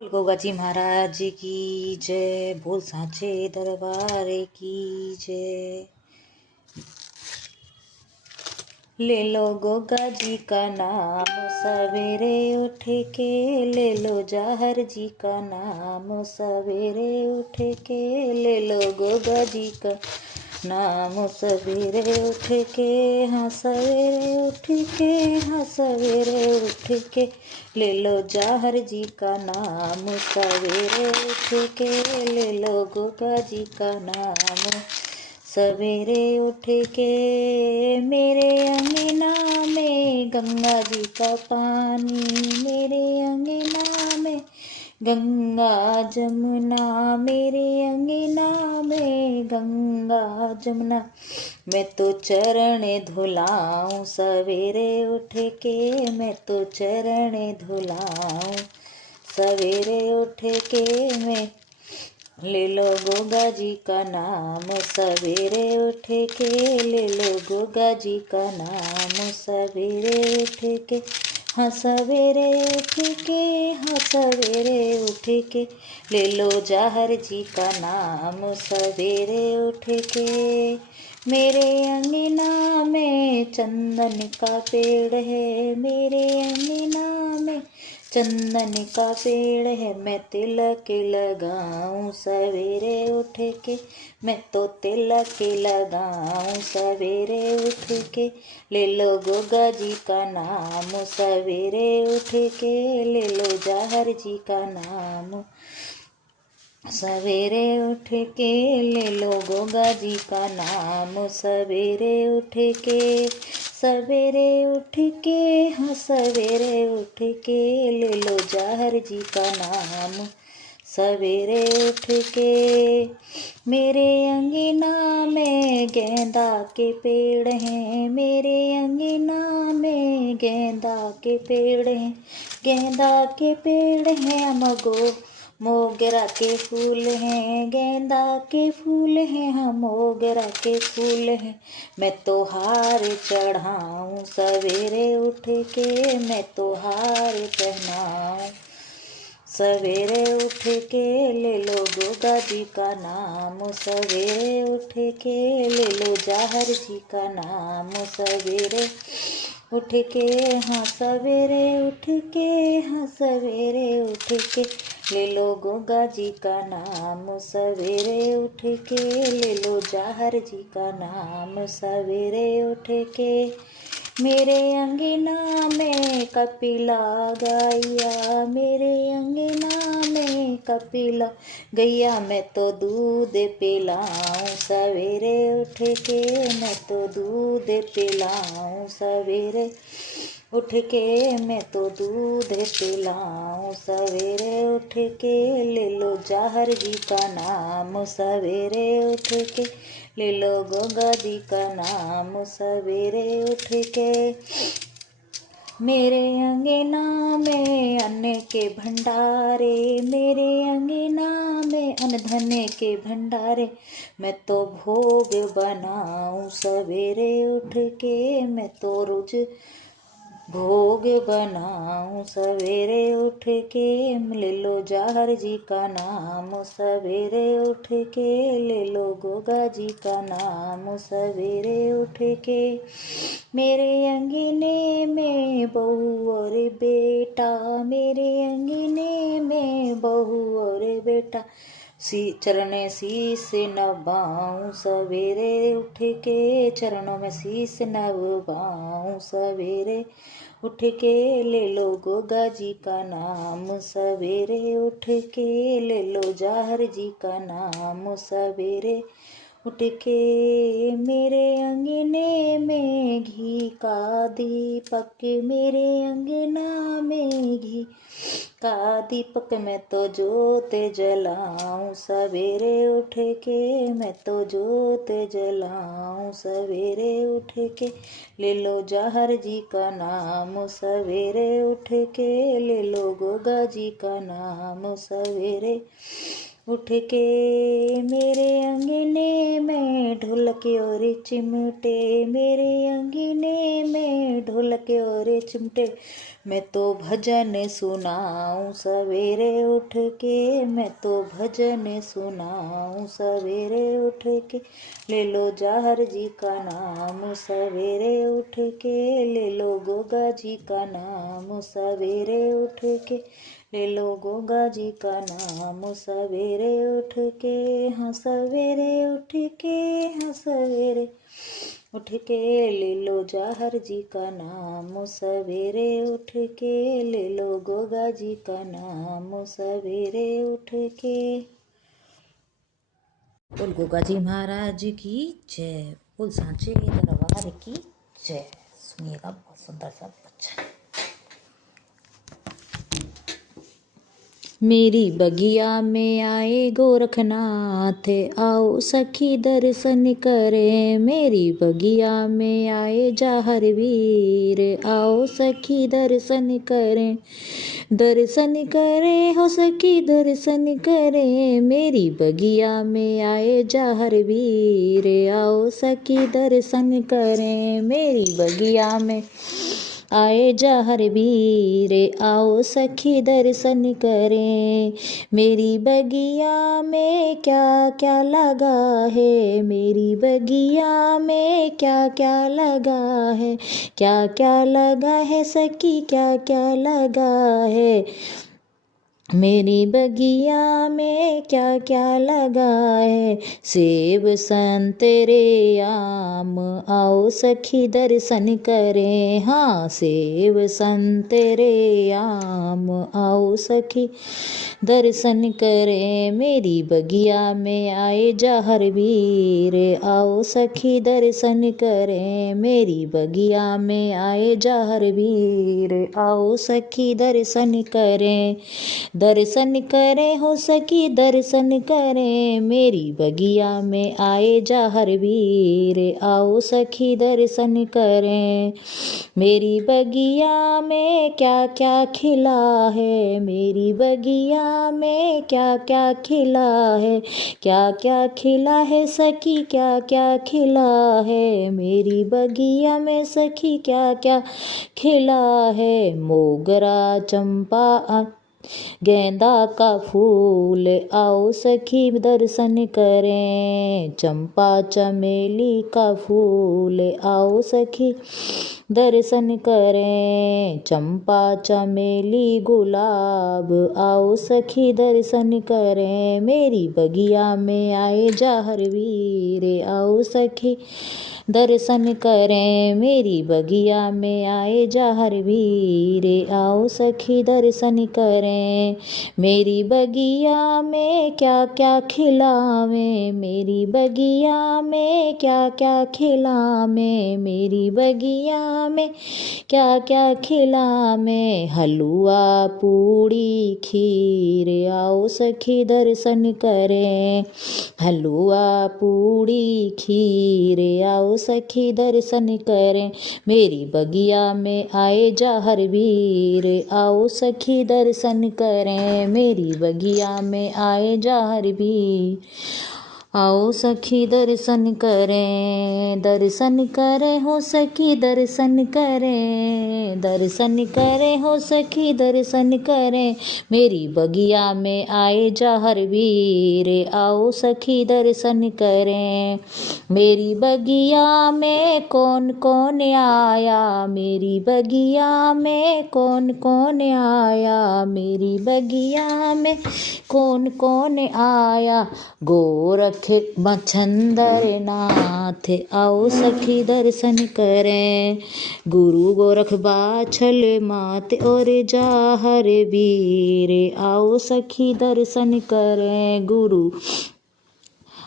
गोगा जी महाराज की जय। बोल साचे दरबार की जय। ले लो गोगा जी का नाम सवेरे उठ के, ले लो जाहर जी का नाम सवेरे उठ के, ले लो गोगा जी का नाम सवेरे उठ के, हाँ सवेरे उठ के, हाँ सवेरे उठ के, ले लो जाहर जी का नाम सवेरे उठ के, ले लो गोगा जी का नाम सवेरे उठ के। मेरे अंगना में गंगा जी का पानी, मेरे अंगना में गंगा जमुना, मेरे अंगना में गंगा जमुना, मैं तो चरण धुलाऊं सवेरे उठ के, मैं तो चरण धुलाऊं सवेरे उठ के। मैं ले लो गोगा जी का नाम सवेरे उठ के, ले लो गोगा जी का नाम सवेरे उठ के, हाँ सवेरे उठ के, हाँ सवेरे उठ के, ले लो जाहर जी का नाम सवेरे उठ के। मेरे अंगना में चंदन का पेड़ है, मेरे अंगना में चंदन का पेड़ है, मैं तिलक लगाऊं सवेरे उठ के, मैं तो तिलक लगाऊं सवेरे उठ के, ले लो गोगा जी का नाम सवेरे उठ के, ले लो जाहर जी का नाम सवेरे उठ के, ले लो गोगा जी का नाम सवेरे उठ के, सवेरे उठ के, हाँ सवेरे उठ के, ले लो जाहर जी का नाम सवेरे उठ के। मेरे अंगना में गेंदा के पेड़ हैं, मेरे अंगना में गेंदा के पेड़ हैं, गेंदा के पेड़ हैं, मगो मोगरा के फूल हैं, गेंदा के फूल हैं, हाँ मोगरा के फूल हैं, मैं तो हार चढ़ाऊं सवेरे उठ के, मैं तो हार पहनाऊं सवेरे उठ के, ले लो गोगा जी का नाम सवेरे उठ के, ले लो जाहर जी का नाम सवेरे उठ के, हाँ सवेरे उठ के, हाँ सवेरे उठ के, ले लो गोगा जी का नाम सवेरे उठ के, ले लो जाहर जी का नाम सवेरे उठ के। मेरे अंगना में कपिला गैया, मेरे अंगना में कपिला गैया, मैं तो दूध पिलाऊं सवेरे उठ के, मैं तो दूध पिलाऊं सवेरे उठ के, मैं तो दूध पिलाऊं सवेरे उठ के, ले लो जाहर जी का नाम सवेरे उठ के, ले लो गोगा जी का नाम सवेरे उठ के। मेरे अंगना में अन्न के भंडारे, मेरे अंगना में अन्न धन के भंडारे, मैं तो भोग बनाऊं सवेरे उठ के, मैं तो रोज भोग बनाऊं सवेरे उठ के, ले लो जाहर जी का नाम सवेरे उठ के, ले लो गोगा जी का नाम सवेरे उठ के। मेरे अंगने में बहू और बेटा, मेरे अंगने में बहू और बेटा, चरण शीस नवाऊं सवेरे उठ के, चरणों में शीस नवाऊं सवेरे उठ के, ले लो गोगा जी का नाम सवेरे उठ के, ले लो जाहर जी का नाम सवेरे उठ के। मेरे अंगने में घी का दीपक, मेरे अंगना में घी का दीपक, मैं तो जोत जलाऊं सवेरे उठ के, मैं तो जोत जलाऊं सवेरे उठ के, ले लो जाहर जी का नाम सवेरे उठ के, ले लो गोगा जी का नाम सवेरे उठ के मेरे अंगने में ढोलक और चिमटे, मेरे अंगने में ढोलक और चिमटे। मैं तो भजन सुनाऊं सवेरे उठ के, मैं तो भजन सुनाऊं सवेरे उठ के। ले लो जाहर जी का नाम सवेरे उठ के, ले लो गोगा जी का नाम सवेरे उठ के, ले लो गोगा जी का नाम सवेरे उठ के। हाँ सवेरे उठ के, हाँ सवेरे उठ के, ले लो जाहर जी का नाम सवेरे उठ के, ले लो गोगा जी का नाम सवेरे उठ के। बोल गोगा जी महाराज की जय, बोल सांचे दरबार की जय। सुनिएगा, बहुत सुंदर सा बच्चा। मेरी बगिया में आए गोरखनाथ, आओ सखी दर्शन करे। मेरी बगिया में आए जाहर वीर, आओ सखी दर्शन करें। दर्शन करे हो सखी दर्शन करे, मेरी बगिया में आए जाहर वीर, आओ सखी दर्शन करें। मेरी बगिया में आए जाहर वीर, आओ सखी दर्शन करें। मेरी बगिया में क्या क्या लगा है, मेरी बगिया में क्या क्या लगा है, क्या क्या लगा है सखी क्या क्या लगा है। मेरी बगिया में क्या क्या लगा है, सेब संतरे आम, आओ सखी दर्शन करें। हाँ सेब संतरे आम, आओ सखी दर्शन करें। मेरी बगिया में आए जाहर वीर, आओ सखी दर्शन करें। मेरी बगिया में आए जाहर वीर, आओ सखी दर्शन करें। दर्शन करें हो सखी दर्शन करें, मेरी बगिया में आए जाहर वीर, आओ सखी दर्शन करें। मेरी बगिया में क्या क्या खिला है, मेरी बगिया में क्या क्या खिला है, क्या क्या खिला है सखी क्या क्या खिला है। मेरी बगिया में सखी क्या क्या खिला है, मोगरा चंपा गेंदा का फूल, आओ सखी दर्शन करें। चंपा चमेली का फूल, आओ सखी दर्शन करें। चंपा चमेली गुलाब, आओ सखी दर्शन करें। मेरी बगिया में आए जाहर वीर, आओ सखी दर्शन करें। मेरी बगिया में आए जाहर वीर, आओ सखी दर्शन करें। मेरी बगिया में क्या क्या खिलावे, मेरी बगिया में क्या क्या खिलावे। मेरी बगिया में क्या क्या खिलावे, हलवा पूड़ी खीर, आओ सखी दर्शन करें। हलवा पूड़ी खीर, आओ सखी दर्शन करें। मेरी बगिया में आए जाहर वीर, आओ सखी दर्शन करें। मेरी बगिया में आए जाहर वीर, आओ सखी दर्शन करें। दर्शन करें हो सखी दर्शन करें, दर्शन करें हो सखी दर्शन करें। मेरी बगिया में आए जाहर वीर, आओ सखी दर्शन करें। मेरी बगिया में कौन कौन आया, मेरी बगिया में कौन कौन आया। मेरी बगिया में कौन कौन आया, गोरख मच्छंदर नाथ, आओ सखी दर्शन करें। गुरु गोरख बाछल मात और जाहर वीर, आओ सखी दर्शन करें। गुरु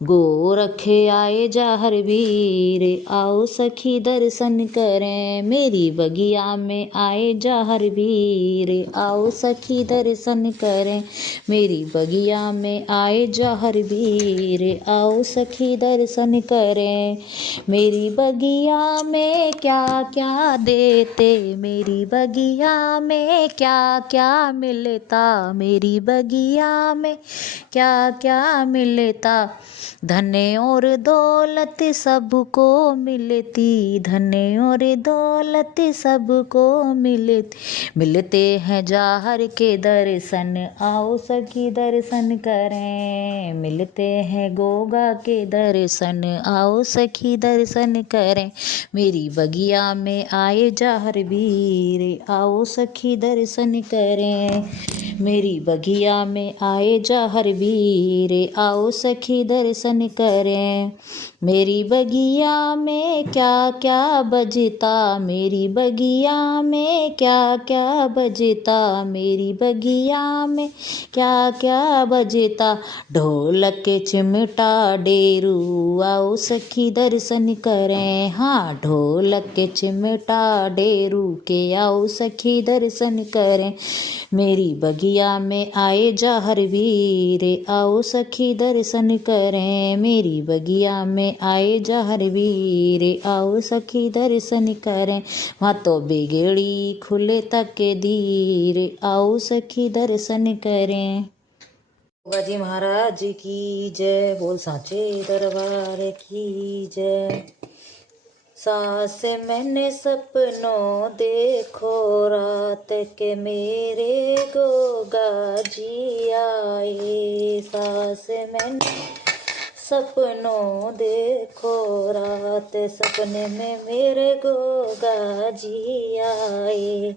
गोरख आए जाहर वीर, आओ सखी दर्शन करें। मेरी बगिया में आए जाहर वीर, आओ सखी दर्शन करें। मेरी बगिया में आए जाहर वीर, आओ सखी दर्शन करें। मेरी बगिया में क्या क्या देते, मेरी बगिया में क्या क्या मिलता, मेरी बगिया में क्या क्या मिलता। धन और दौलत सबको मिलती, धन और दौलत सबको मिलती। मिलते हैं जाहर के दर्शन, आओ सखी दर्शन करें। मिलते हैं गोगा के दर्शन, आओ सखी दर्शन करें। मेरी बगिया में आए जाहर वीर, आओ सखी दर्शन करें। मेरी बगिया में आए जाहर वीर, आओ सखी दर्शन करें। मेरी बगिया में क्या क्या बजता, मेरी बगिया में क्या क्या बजता, मेरी बगिया में क्या क्या बजता। ढोलक चिमटा डेरू, आओ सखी दर्शन करें। हाँ, ढोलक चिमटा डेरू के आओ सखी दर्शन करें। मेरी बगिया में आए जाहर वीर, आओ सखी दर्शन करें। मेरी बगिया में आए जाहर वीर, आओ सखी दर्शन करें। वहाँ तो बिगड़ी खुले तक धीर, आओ सखी दर्शन करें। बाजी महाराज की जय, बोल साचे दरबार की जय। सास मैंने सपनों देखो रात के, मेरे गोगा जी आए। सास मैंने सपनों देखो रात, सपने में मेरे गोगा जी आए।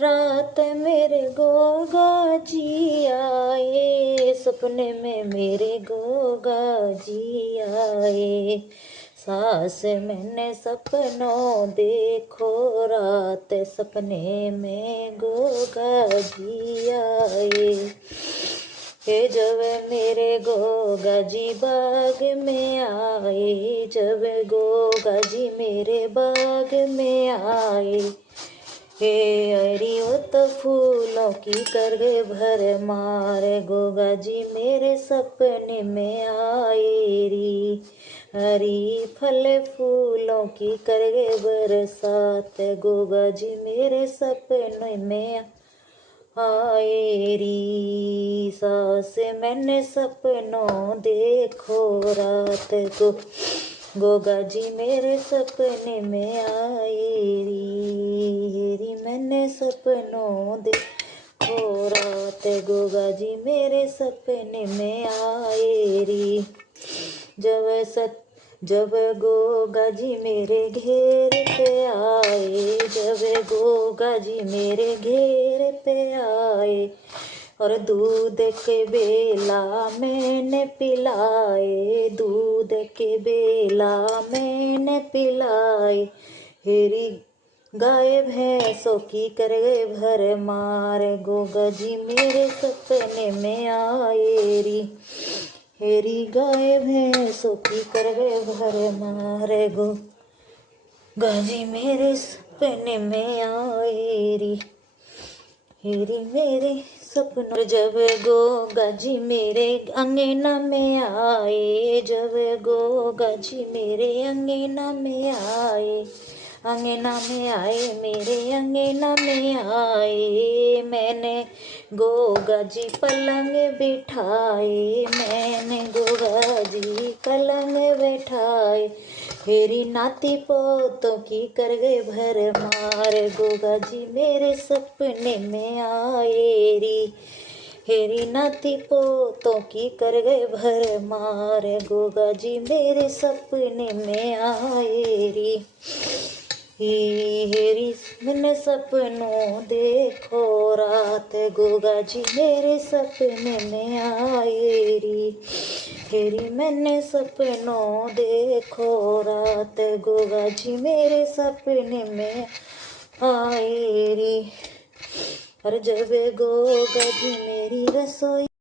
रात मेरे गोगा जी आए, सपने में मेरे गोगा जी आए। सास मैंने सपनों देखो रात, सपने में गोगा जी आए। हे जब मेरे गोगा जी बाग में आए, जब गोगा जी मेरे बाग में आए। हे अरी वो तो फूलों की कर गए भर मार, गोगा जी मेरे सपने में आए री। हरी फल फूलों की कर गए बरसात, गोगा जी मेरे सपने में आए री। सास मैंने सपनों देखो रात को, गोगा जी मेरे सपने में आए री। मैंने सपनों देखो रात, गोगा जी मेरे सपने में आए री। जब गोगा जी मेरे घेर पे आए, जब गोगा जी मेरे घेर पे आए। और दूध के बेला मैंने पिलाए, दूध के बेला मैंने पिलाए। हेरी गाय भैंसों की कर गए भर मार, गोगा जी मेरे सपने में आए री। हेरी गाय भैंसों की कर गए भर मारे, गोगा जी मेरे सपने में आए री। हेरी मेरे सपनों, जब गोगा जी मेरे अंगना में आए, जब गोगा जी मेरे अंगना में आए। अंगना में आए, मेरे अंगना में आए। मैंने गोगा जी पलंग बिठाए, मैंने गोगा जी पलंग बिठाए। मेरी नाती पोतों की कर गए भर मार, गोगा जी मेरे सपने में आए री। हेरी नाती पोतों की कर गए भर मार, गोगा जी मेरे सपने में आए री। हेरी मैंने सपनों देखो रात, गोगा जी मेरे सपने में आए री। हेरी मैंने सपनों देखो रात, गोगा जी मेरे सपने में आए री। और जब गोगा जी मेरी रसोई